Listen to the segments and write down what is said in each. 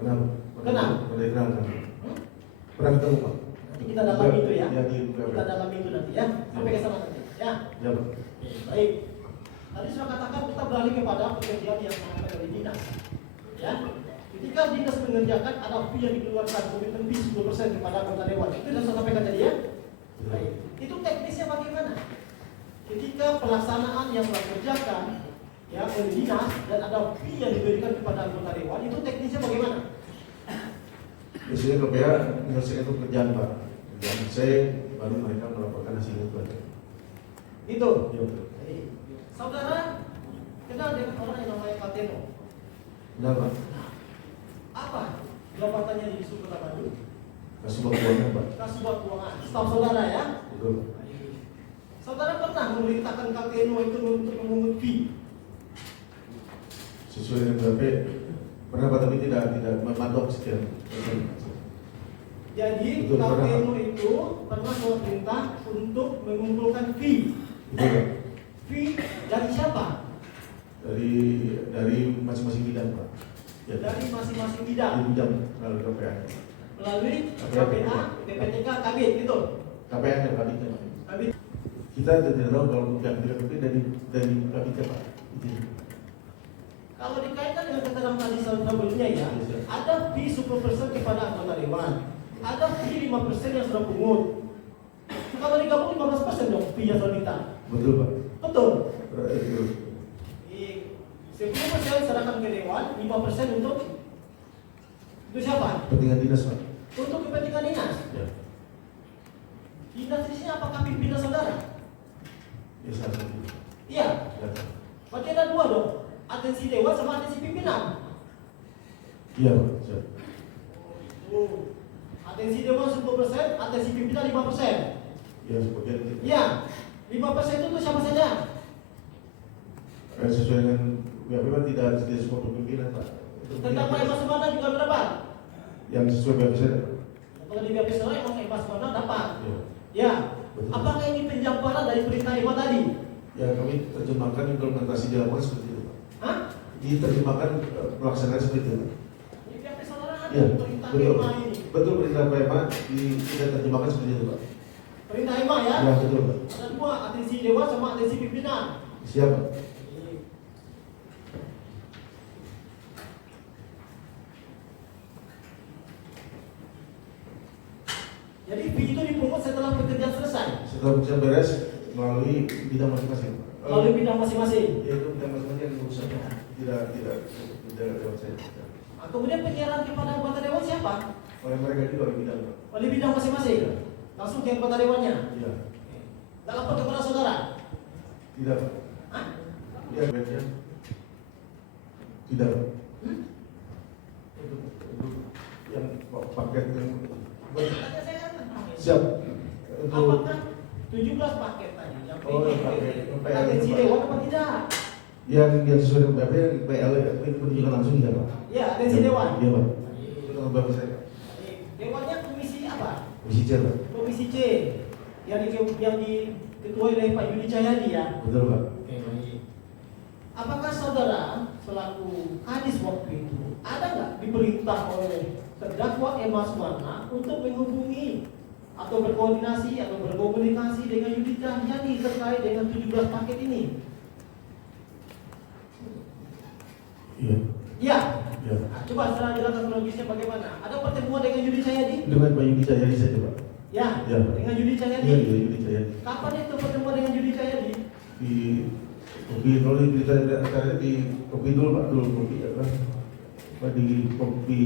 Kenapa? Kenapa? Pernah dikenalkan. Pernah ketemu Pak? Nanti kita dalami itu ya. Ya di Kita dalami itu nanti ya. Sampai ke sana nanti. Ya. Ya Pak. Baik. Tadi sudah katakan kita beralih kepada pekerjaan yang dilakukan oleh dinas. Ya. Ketika dinas mengerjakan ada fee yang dikeluarkan komitmen fee 10% kepada anggota dewan. Itu sudah saya sampaikan tadi ya. Baik. Itu teknisnya bagaimana? Ketika pelaksanaan yang dikerjakan ya oleh dinas dan ada fee yang diberikan kepada anggota dewan, itu teknisnya bagaimana? Biasanya KPA menyelesaikan itu pekerjaan Pak. Dan saya baru mereka melaporkan hasil itu aja. Itu. Ya. Baik. Saudara kenal dengan orang yang namanya Kateno? Benar Pak. Apa jabatannya di Sub Kota Bandung? Kasubag keuangan Pak. Kasubag Keuangan. Staf saudara ya? Betul. Saudara pernah memerintahkan Kateno itu untuk memungut fee? Sesuai dengan BAP pernah Pak, tapi tidak mematok sekian. Jadi Betul, Kateno itu pernah memerintah untuk mengumpulkan fee. Betul Pak. Fee dari siapa? Dari masing-masing bidang Pak. Ya. Dari masing-masing Di bidang. bidang melalui KPA. Melalui KPA, PPTK, Kabit gitu. KPA dan Kabitnya Pak. Kabit. Kita tidak tahu kalau tidak dari Kabitnya Pak. Itu. Kalau dikaitkan dengan keterangan tadi sebelumnya ya, ada fee 10% kepada anggota dewan, ada fee 5% yang sudah pungut. Kalau digabung 15% dong fee yang sudah minta. Betul Pak. Betul. Betul. 10% serahkan ke dewan, 5% untuk siapa? Kepentingan dinas Pak. Untuk kepentingan dinas. Ya. Dinas di sini apakah pimpinan saudara? Ya satu. Iya. Ya. Berarti ada dua dong. Atensi dewan sama atensi pimpinan. Iya Pak. Siap. Atensi dewan 10%, atensi pimpinan 5%. Ya sebagian itu. Iya. 5% itu untuk siapa saja? Sesuai dengan ya memang tidak semua pimpinan Pak. Tentang Pak Emas Semana juga berapa? Yang sesuai BAP saya. Kalau di BAP Semana emang Emas Semana dapat. Ya. Ya. Betul. Apakah ini penjabaran dari perintah Emas tadi? Ya kami terjemahkan implementasi di lapangan seperti itu Pak. Hah? Diterjemahkan pelaksanaan seperti itu. Di BAP Semana ada Ya, perintah betul. Emas ini. Betul perintah PMA tidak terjemahkan seperti itu Pak. Perintah Emas ya? Ya betul Pak. Ada dua, atensi dewan sama atensi pimpinan. Siap Pak. Jadi fee itu dipungut setelah pekerjaan selesai. Setelah pekerjaan beres melalui bidang masing-masing. Melalui bidang masing-masing. Ya itu bidang masing-masing yang urusannya tidak lewat saya. Nah, kemudian penyiaran kepada anggota dewan siapa? Oleh mereka juga oleh bidang Pak. Oleh bidang masing-masing. Langsung ke anggota dewannya. Iya. Tak lapor kepada saudara. Tidak Pak. Hah? Ya baiknya. Tidak Pak. Itu yang paket yang Tanya saya kan tentang ini. siap. Apakah 17 paket tadi yang Oh, yang paket. atensi dewan apa tidak? yang sesuai dengan BAP yang PL itu penunjukan langsung tidak Pak. Ya, atensi dewan. Iya Pak. Itu kalau BAP saya. Dewannya komisi apa? Komisi C Pak. Komisi C yang diketuai oleh Pak Yudi Cahyadi ya. Betul Pak. Oke, baik. Apakah saudara selaku kadis waktu itu ada nggak diperintah oleh terdakwa Emas Warna untuk menghubungi atau berkoordinasi atau berkomunikasi dengan Yudi Cahyadi terkait dengan 17 paket ini? Iya. Ya. Iya. Nah, coba secara jelaskan kronologisnya bagaimana? Ada pertemuan dengan Yudi Cahyadi? Dengan Pak Yudi Cahyadi saja Pak. Ya. Ya. Dengan Yudi Cahyadi? Iya Yudi Cahyadi. Kapan itu pertemuan dengan Yudi Cahyadi? Di kopi kalau ditanya di kopi dulu Pak dulu kopi apa? Pak di kopi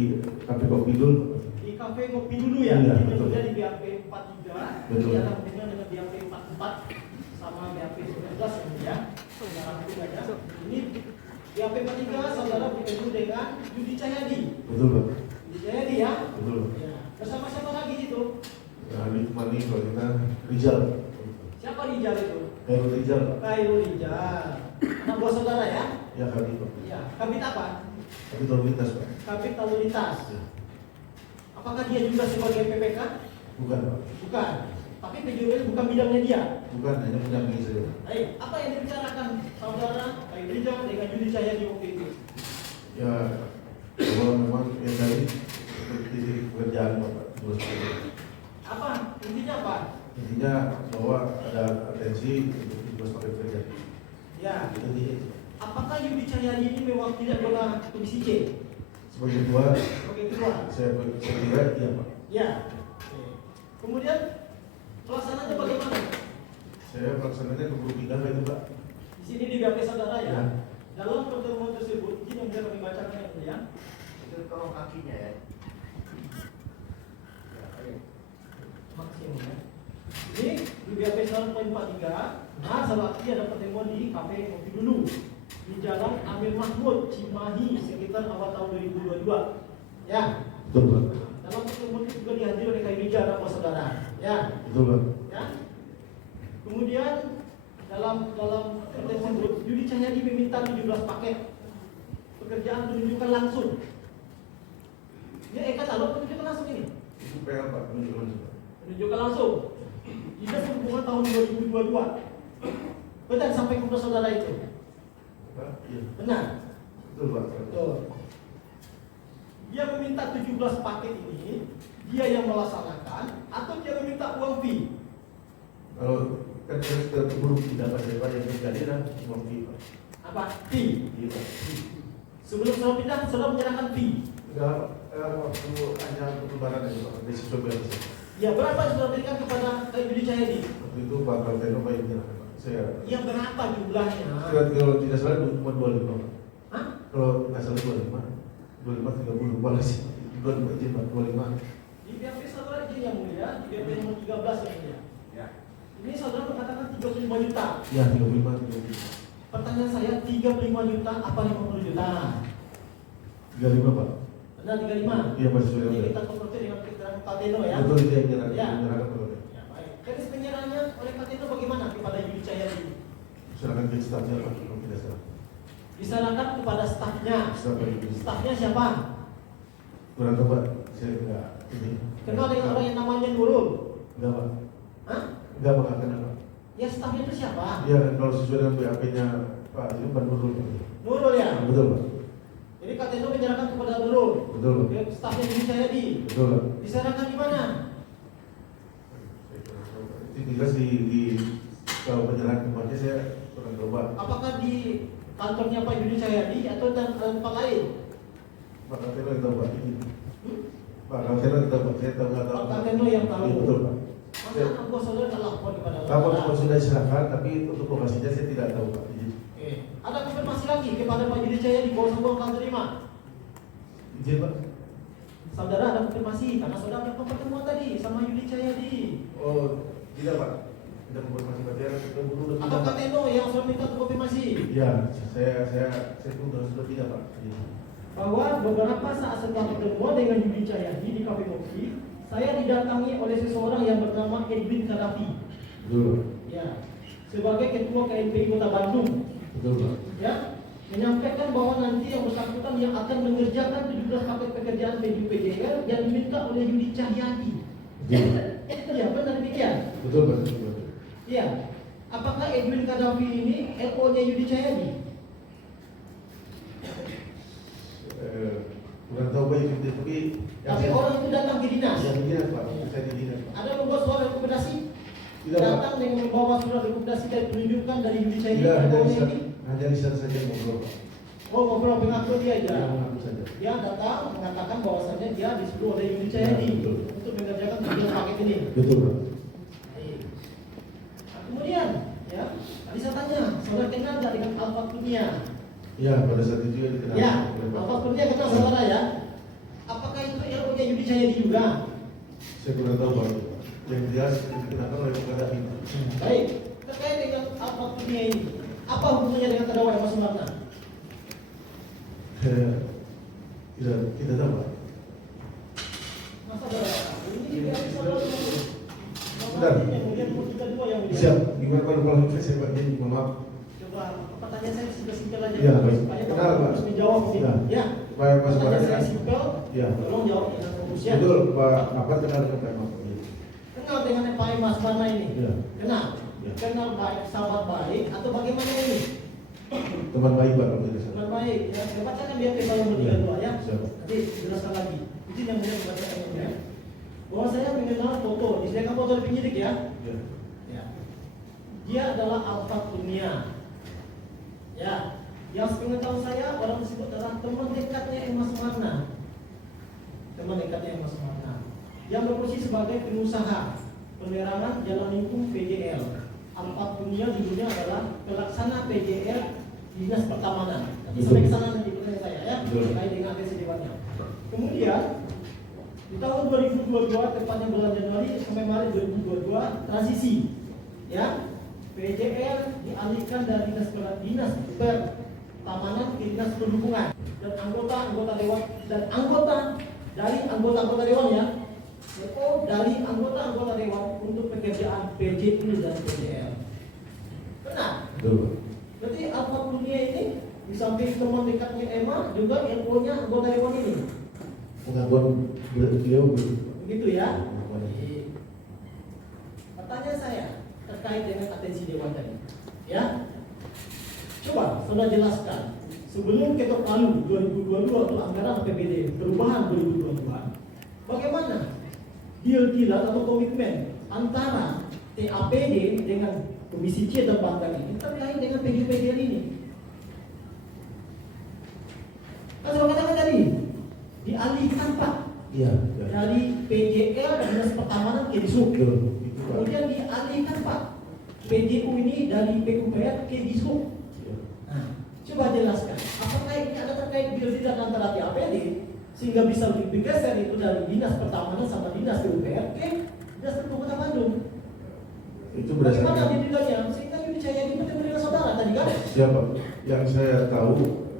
kafe kopi dulu. Di kafe ngopi dulu ya? Iya, Ini betul. sudah di BAP 43. Betul. Ini ada hubungan dengan BAP 44 sama BAP 19 ya. Saudara itu aja. Ini BAP 43 saudara bertemu dengan Yudi Cahyadi. Betul Pak. Yudi Cahyadi ya? Betul. Ya. Bersama siapa lagi itu? Nah, di Mani kalau kita Rizal. Siapa Rijal itu? Kayak Rizal Pak. Khairul Rijal. Anak buah saudara ya? Ya kami Pak. Iya. Kabit apa? Tapi lalu lintas Pak. Kabit lalu lintas. Ya. Apakah dia juga sebagai PPK? Bukan Pak. Bukan. Tapi PJW bukan bidangnya dia. Bukan hanya mendampingi saya. Baik, apa yang dibicarakan saudara Khairul Rijal dengan Yudi Cahyadi waktu itu? Ya kalau memang yang tadi Ya. Jadi Apakah Yudi Cahyadi ini mewakili anggota Komisi C? sebagai ketua, Sebagai ketua? saya kira iya Pak. Ya. Kemudian pelaksananya bagaimana? Saya pelaksananya keburu pindah itu Pak. Di sini di BAP saudara ya. Ya. Dalam pertemuan tersebut, ini yang bisa kami bacakan yang mulia. Itu tolong kakinya ya. Makasih yang mulia. Ini di BAP 1.43. Nah, sewaktu ada pertemuan di Kafe Kopi Dulu di Jalan Amir Mahmud, Cimahi, sekitar awal tahun 2022. Ya. Betul Pak. Dalam pertemuan itu juga dihadiri oleh Kak Rijal dan saudara. Ya. Betul Pak. Ya. Kemudian dalam pertemuan tersebut, Yudi Cahyadi meminta 17 paket pekerjaan penunjukan langsung. Ini katalog penunjukan langsung ini. Itu PL Pak, menunjukkan Pak. Penunjukan langsung. Dinas Perhubungan tahun 2022. Benar sampai kepada saudara itu. Pak, iya. Benar. Betul Pak. Betul. Dia meminta 17 paket ini, dia yang melaksanakan atau dia meminta uang fee? Kalau kan saya sudah keburu pindah Pak, saya yang terjadi adalah uang fee Pak. Apa? Fee. Iya Pak. Sebelum saudara pindah, saudara menyerahkan fee. Enggak, waktu hanya untuk lebaran aja Pak, dari siswa biasa. Ya berapa yang saudara berikan kepada Yudi Cahyadi? Waktu itu Pak Kalteno Pak yang menyerahkan Pak. Saya Ya berapa jumlahnya? kalau tidak salah cuma 25 Pak. Hah? Kalau nggak salah 25, 30 Pak sih. 25 izin Pak, 25. Di BAP saudara izin yang mulia, di BAP nomor 13 yang mulia. Ya. Ini saudara mengatakan 35 juta. Ya 35. Pertanyaan saya 35 juta apa 50 juta? 35 Pak. Benar 35. Iya masih sudah. Ini kita konfrontir dengan keterangan Kalteno ya. Betul itu yang menyerahkan. Ya. Menyerahkan Pak Kalteno. Ya, baik. Garis penyerahannya oleh Kalteno bagaimana kepada Yudi Cahyadi? Serahkan ke stafnya Pak, kalau tidak salah. Diserahkan kepada stafnya. Staf Pak itu. Stafnya siapa? Kurang tahu Pak, saya enggak ini. Kenal dengan orang yang namanya Nurul? Enggak Pak. Hah? Enggak Pak, enggak kenal Pak. Ya stafnya itu siapa? Iya kalau sesuai dengan BAP-nya Pak itu Pak Nurul Pak. Nurul ya? Betul Pak. Jadi Kalteno menyerahkan kepada Nurul. Betul Pak. Ke stafnya Yudi Cahyadi. Betul Pak. Diserahkan di mana? Itu jelas di kalau penyerahan tempatnya saya kurang tahu Pak. Apakah di kantornya Pak Yudi Cahyadi atau tempat lain? Pak Kalteno yang tahu Pak. Ini. Hmm? Pak Kalteno yang tahu Pak, saya tahu nggak tahu. Pak Kalteno yang tahu. Iya, betul Pak. Masa anak buah saudara nggak lapor kepada Lapor saudara? sudah diserahkan, tapi untuk lokasinya saya tidak tahu Pak. Izin. Ada konfirmasi lagi kepada Pak Yudi Cahyadi bahwa semua akan terima. Izin Pak. Saudara ada konfirmasi karena saudara ada pertemuan tadi sama Yudi Cahyadi. Oh tidak Pak. Tidak konfirmasi Pak. Saya udah Apa Kalteno yang sudah minta untuk konfirmasi? Iya, saya sudah tidak Pak. Izin. Bahwa beberapa saat setelah pertemuan dengan Yudi Cahyadi di Kafe Kopi, saya didatangi oleh seseorang yang bernama Edwin Kadafi. Betul. Ya, sebagai ketua KNPI Kota Bandung. Betul Pak. Ya, menyampaikan bahwa nanti yang bersangkutan yang akan mengerjakan 17 paket pekerjaan PJPJR yang diminta oleh Yudi Cahyadi. Betul. Ya, benar demikian. Betul Pak. Betul. Ya, apakah Edwin Kadafi ini LO-nya Yudi Cahyadi? Kurang tahu Pak itu tapi. Tapi orang itu datang ke dinas. Yang di dinas Pak. Saya di dinas Pak. Ada membuat surat rekomendasi? Tidak Pak. Datang dengan membawa surat rekomendasi dari penunjukan dari Yudi Cahyadi. Tidak LO-nya ini. hanya lisan saja ngobrol Pak. Oh, ngobrol pengaku dia aja. Dia mengaku saja. Dia datang mengatakan bahwasannya dia disuruh oleh Yudi Cahyadi Ya, betul. untuk mengerjakan 17 paket ini. Betul Pak. Nah, kemudian, ya, tadi saya tanya, saudara kenal nggak dengan Alfa Kurnia? Ya pada saat itu juga dikenal. Ya, oleh Pak. Alfa Kurnia kenal saudara ya? Apakah itu LO-nya Yudi Cahyadi juga? Saya kurang tahu Pak. Yang jelas dikenakan oleh Pak Kadafi. Baik, terkait dengan Alfa Kurnia ini, apa hubungannya dengan terdakwa Mas Sumarna? Tidak tahu Pak. Masa saudara? Ini dia bisa tahu. Bentar. Kemudian nomor 32 yang mulia. Siap. Gimana kalau saya bagian mohon maaf. Coba pertanyaan saya simpel aja. Ya, baik. Supaya Kenal, Bapak Pak. harus menjawab gitu. Ya. Ya. Baik Mas Pertanyaan saya Baranya. simpel. Ya. Tolong jawab dengan fokus ya. Betul Pak. Apa kenal dengan Pak Mas? Kenal dengan Pak Mas Barna ini? Ya. Kenal? Ya. Kenal baik, sahabat baik atau bagaimana ini? Teman baik Pak kalau tidak salah. Teman baik. Ya, saya bacakan dia pasal nomor 32 ya. Siap. Nanti jelaskan lagi. Izin yang mulia membacakan yang mulia. Bahwa saya mengenal foto, disediakan foto dari penyidik ya. Ya. Ya. Dia adalah Alfa Kurnia. Ya, yang sepengetahuan saya orang tersebut adalah teman dekatnya Emma Sumarna. Teman dekatnya Emma Sumarna yang berposisi sebagai pengusaha penerangan jalan lingkung PJL. Alfa dunia di dunia adalah pelaksana PJL Dinas Pertamanan. Nanti sampai ke sana nanti pertanyaan saya ya, terkait dengan atensi dewannya. Kemudian di tahun 2022 tepatnya bulan Januari sampai Maret 2022 transisi ya, PJL dialihkan dari Dinas Pertamanan ke Dinas Perhubungan dan anggota dewan dan dari anggota dewan ya, dari anggota dewan untuk pekerjaan PJU dan PJL. Benar? Betul. Berarti Alfa dunia ini di samping teman dekatnya Emma juga LO-nya anggota dewan ini. Pengakuan beliau Begitu ya. Pertanyaan saya terkait dengan atensi dewan tadi. Ya. Coba saudara jelaskan sebelum ketok palu 2022 untuk anggaran APBD perubahan 2022, bagaimana deal-dealan atau komitmen antara TAPD dengan Komisi C dan Bantang ini terkait dengan PGPDL ini? Kan saya katakan tadi dialihkan Pak. Iya. Dari PJL dan Dinas Pertamanan ke Dishub. Betul. Kemudian dialihkan Pak PJU ini dari PUPR ke Dishub. Nah, coba jelaskan, apakah ini ada terkait deal-deal antara TAPD sehingga bisa bergeser itu dari Dinas Pertamanan sama Dinas PUPR ke Dinas Perhubungan Kota Bandung? Itu Bagaimana berdasarkan deal-dealnya? Sehingga dipercaya ini bertemu dengan saudara tadi kan? siapa? Yang saya tahu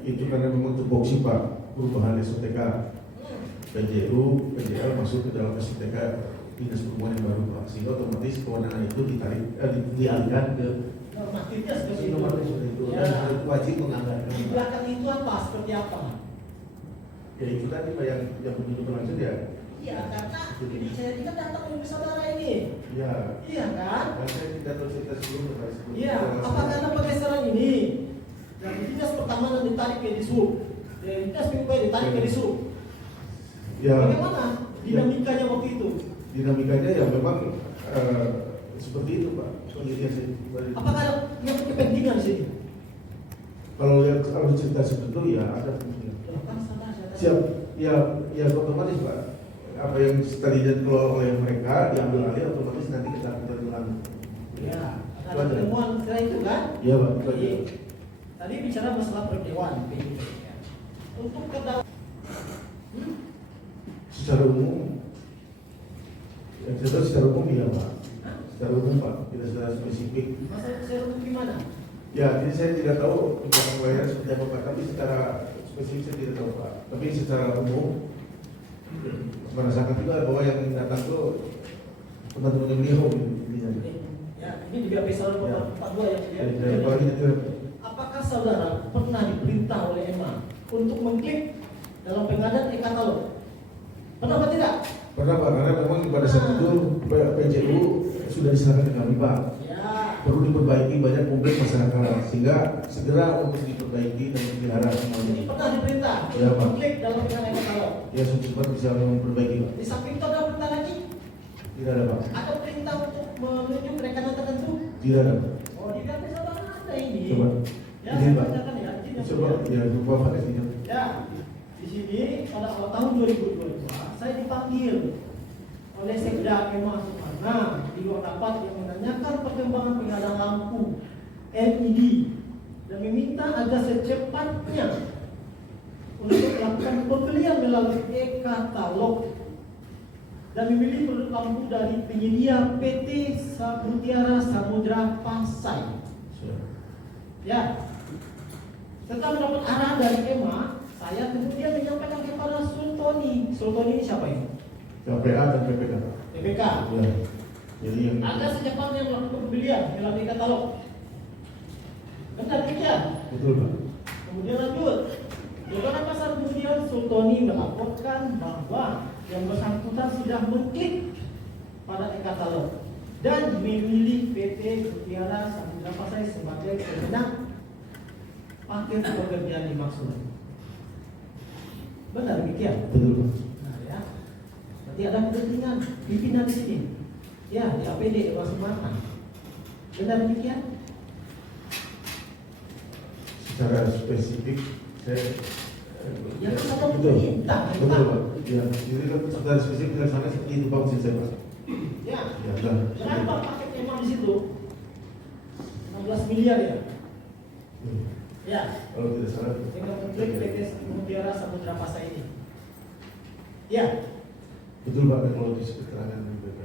itu karena memang tupoksi Pak, perubahan SOTK PJU, PJL masuk ke dalam SOTK Dinas Perhubungan yang baru Pak, sehingga otomatis kewenangan itu dialihkan ke Normatifnya seperti itu. nomor itu Ya. dan wajib menganggarkan. Di belakang itu apa? Seperti apa? Ya itu tadi Pak yang begitu berlangsung ya. Iya, karena ini saya tidak datang dari saudara ini. Ya. Iya kan? Dan saya tidak tahu cerita sebelumnya Pak. Iya, apa karena pergeseran ini dari Dinas Pertamanan ditarik ke Dishub, dari Dinas PUPR ditarik ke Dishub? Ya. Bagaimana dinamikanya waktu itu? Dinamikanya ya memang seperti itu Pak. Apakah ada yang kepentingan di sini? Kalau cerita seperti ya ada kepentingan. Ya, kan sama saya tadi. Siap. Ya otomatis Pak. Apa yang tadinya keluar oleh mereka diambil alih otomatis nanti kita ulang. Ya, ada pertemuan setelah itu kan? Iya Pak. Itu aja. Jadi, tadi bicara masalah perdewan PUPR. Untuk kedua, Secara umum, yang saya tahu secara umum iya Pak. Hah? Secara umum Pak, tidak secara spesifik. masalah serum gimana? Ya, jadi saya tidak tahu tentang wilayah seperti apa Pak, tapi secara spesifik saya tidak tahu Pak. Tapi secara umum, merasakan juga bahwa yang datang itu teman-teman beliau intinya. Ya, ini juga episode Ya. 42 yang Dari paling itu Apakah saudara pernah diperintah oleh Emma untuk mengklik dalam pengadaan e-katalog? Pernah apa tidak? pernah Pak, karena memang pada saat itu PJU sudah diserahkan ke kami Pak. Ya. Perlu diperbaiki banyak publik masyarakat sehingga segera untuk diperbaiki dan dipelihara Jadi semuanya. pernah diperintah Ya, untuk Pak. mengklik dalam pengadaan e-katalog. Ya cepat bisa memperbaiki Pak. Di samping itu ada perintah lagi. Tidak ada Pak. Ada perintah untuk menunjuk rekanan tertentu. Tidak ada Pak. Oh, di dalam saudara ada ini. Coba. Ya, Izin, saya Pak. bacakan ya. Izin, ya, Coba Pak. ya lupa Pak isinya. Ya, di sini pada awal tahun 2022 saya dipanggil oleh Sekda Emma Sumarna di ruang rapat yang menanyakan perkembangan pengadaan lampu LED dan meminta agar secepatnya untuk melakukan pembelian melalui e-katalog dan memilih produk lampu dari penyedia PT Mutiara Samudra Pasai. Ya, setelah mendapat arahan dari Emma, saya kemudian menyampaikan kepada Sultoni. Sultoni ini siapa ini? KPA dan PPK. PPK. Ya. Jadi yang Agar secepatnya melakukan pembelian melalui katalog. Benar demikian. betul Pak. Kemudian lanjut. Beberapa saat kemudian Sultoni melaporkan bahwa yang bersangkutan sudah mengklik pada e-katalog dan memilih PT Mutiara Samudra Pasai sebagai pemenang paket pekerjaan dimaksud. Benar demikian. Betul Pak. Nah ya, berarti ada kepentingan pimpinan di sini. Ya, di APD Emma Sumarna. Benar demikian? secara spesifik saya Ya kan satu betul, perintah, betul Pak. Ya, jadi kan secara spesifik dilaksanakan seperti itu Pak, maksud saya Pak. Ya. Ya, dan Jangan Pak pakai memang di situ 16 miliar ya. Ya. kalau tidak salah Dengan konflik PT Mutiara Samudra Pasai ini. Ya. betul Pak, kalau di keterangan BPK.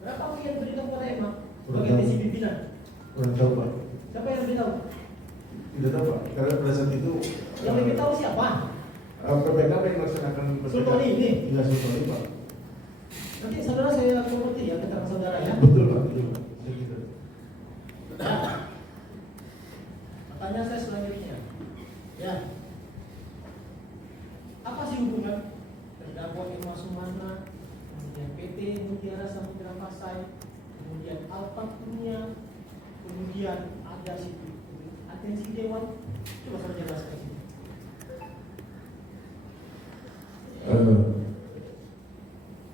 Berapa yang berikan kepada Emma? Kurang Sebagai tahu. TC pimpinan. Kurang tahu Pak. Siapa yang lebih tahu? Tidak tahu Pak, karena pada saat itu Yang lebih tahu siapa? PPK yang melaksanakan Sultoni ini. Iya, Sultoni Pak. Nanti saudara saya mengerti ya keterangan saudara ya. Betul Pak, betul Pak. Saya gitu. Pertanyaan saya selanjutnya. Ya. Apa sih hubungan terdakwa Emma Sumana, kemudian PT Mutiara Samudra Pasai, kemudian Alfa Punya, kemudian ada situ atensi dewan? Coba saya jelaskan sini.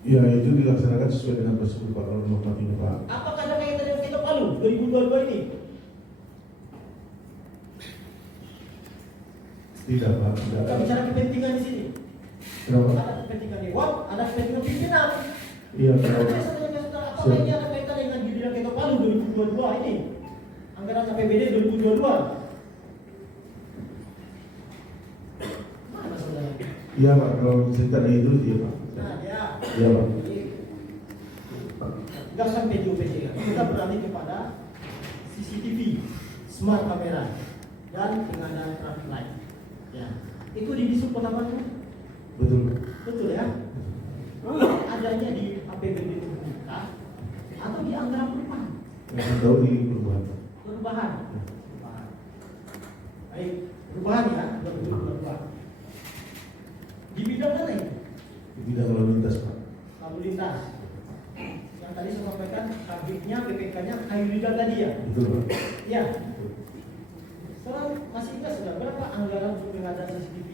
Ya itu dilaksanakan sesuai dengan prosedur Pak, kalau normatifnya Pak. Apakah ada kaitan dengan Ketok Palu 2022 ini? Tidak Pak, tidak. Kita bicara kepentingan di sini. Kenapa? Ada kepentingan dewan, ada kepentingan pimpinan. Iya, kalau Saya tanya saudara, apakah ini ada kaitan dengan di bidang Ketok Palu 2022 ini? Anggaran APBD 2022. Mana saudara? iya Pak, kalau cerita dari itu iya Pak. Nah, ya. Iya Pak. Tidak sampai di OPC. Kita beralih kepada CCTV, smart kamera, dan pengadaan traffic light. Ya, itu di Disub Kota Bandung. Betul. Betul ya? Adanya di APBD terbuka atau di anggaran perubahan? Yang tahu di perubahan. Perubahan. Perubahan. Baik, perubahan ya, perubahan. Di bidang mana itu? Di bidang lalu lintas Pak. Lalu lintas. Yang tadi saya sampaikan, kabitnya, BPK-nya, Khairida tadi ya? Betul Pak. Ya. Betul. Sekarang masih ingat sudah berapa anggaran untuk pengadaan CCTV?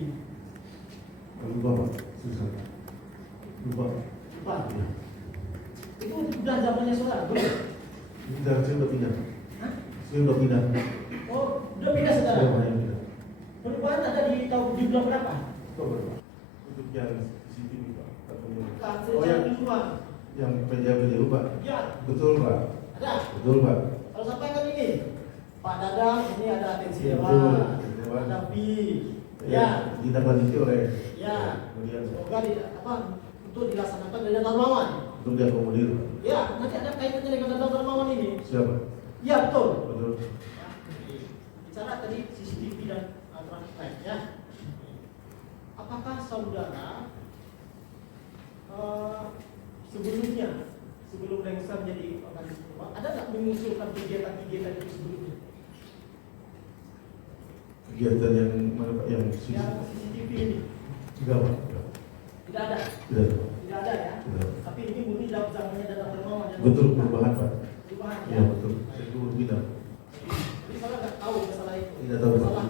Lupa Pak, susah. Lupa. Lupa. Ya. Itu sudah zamannya saudara, belum? Saya udah pindah. Hah? Saya udah pindah. Oh, udah pindah saudara? Saya banyak pindah. Perubahan ada di tahun di bulan berapa? Oktober Pak. Untuk yang CCTV Pak. Kan Oh secara yang keseluruhan. PJBU Pak. Ya, Betul Pak. ada. Betul Pak. Kalau sampaikan ini, Pak Dadang ini ada atensi Ya, dewan, betul. ada B, ya, Ditindaklanjuti oleh ya. kemudian Semoga untuk dilaksanakan dari Dadang Darmawan. untuk diakomodir. Ya, nanti ada kaitannya dengan Dadang Darmawan ini. Siapa? Ya, betul. Betul. Bicara tadi CCTV dan traffic light ya. Apakah saudara sebelumnya sebelum Lengser menjadi organisasi perubahan, ada nggak mengusulkan kegiatan-kegiatan itu sebelumnya? Kegiatan yang mana Pak? Yang Yang CCTV ini Enggak Pak. tidak ada, Tidak. tidak ada ya. Tidak. Tapi ini murni dalam zamannya Dadang Darmawan yang Betul perubahan Pak. perubahan Iya ya. betul. Saya dulu pindah. Jadi saudara nggak tahu masalah itu. Tidak tahu, Pak. Masalah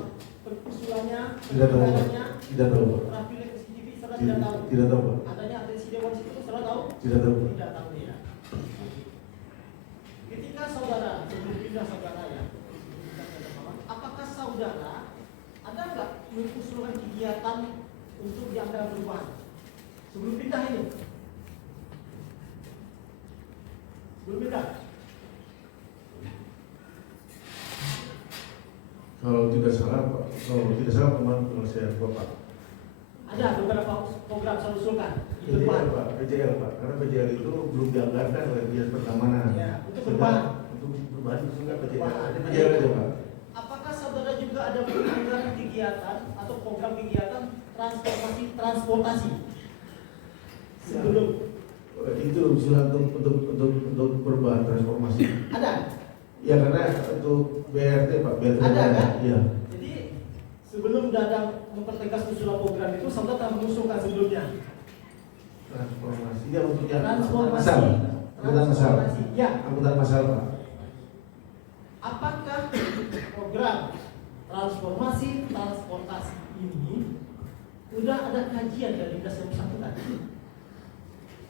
pengusulannya, Tidak tahu Pak. pengadanya, Tidak tahu Pak. traffic light CCTV saudara tidak tahu. Tidak tahu Pak. Adanya atensi dewan situ saudara tahu? Tidak tahu Pak. Tidak tahu ya. Ketika saudara sebelum pindah saudara ya, apakah saudara ada nggak mengusulkan kegiatan untuk di anggaran perubahan sebelum pindah ini? Sebelum pindah? Kalau tidak salah Pak. Kalau tidak salah kemarin kalau saya lupa Pak. Ada beberapa program saya usulkan di PJL perubahan. Pak. PJL Pak. Karena PJL itu belum dianggarkan oleh Dinas Pertamanan. Ya, untuk Sehingga perubahan. Untuk perubahan itu enggak PJL. Perubahan. Ada PJL aja Pak. Apakah saudara juga ada anggaran kegiatan atau program kegiatan transportasi sebelum Itu usulan untuk perubahan transformasi. ada? Ya karena untuk BRT Pak, BRT Ada, kan? Iya. Jadi sebelum Dadang mempertegas usulan program itu, saudara telah mengusulkan sebelumnya. Transformasi. Ya untuk yang Transformasi. masal. Angkutan masal. Transformasi. Ya. Angkutan masal Pak. Apakah program transformasi transportasi ini sudah ada kajian dari dinas yang bersangkutan?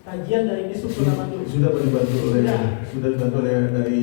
Kajian dari Disub Kota Bandung. Sudah dibantu oleh Ya. sudah dibantu oleh dari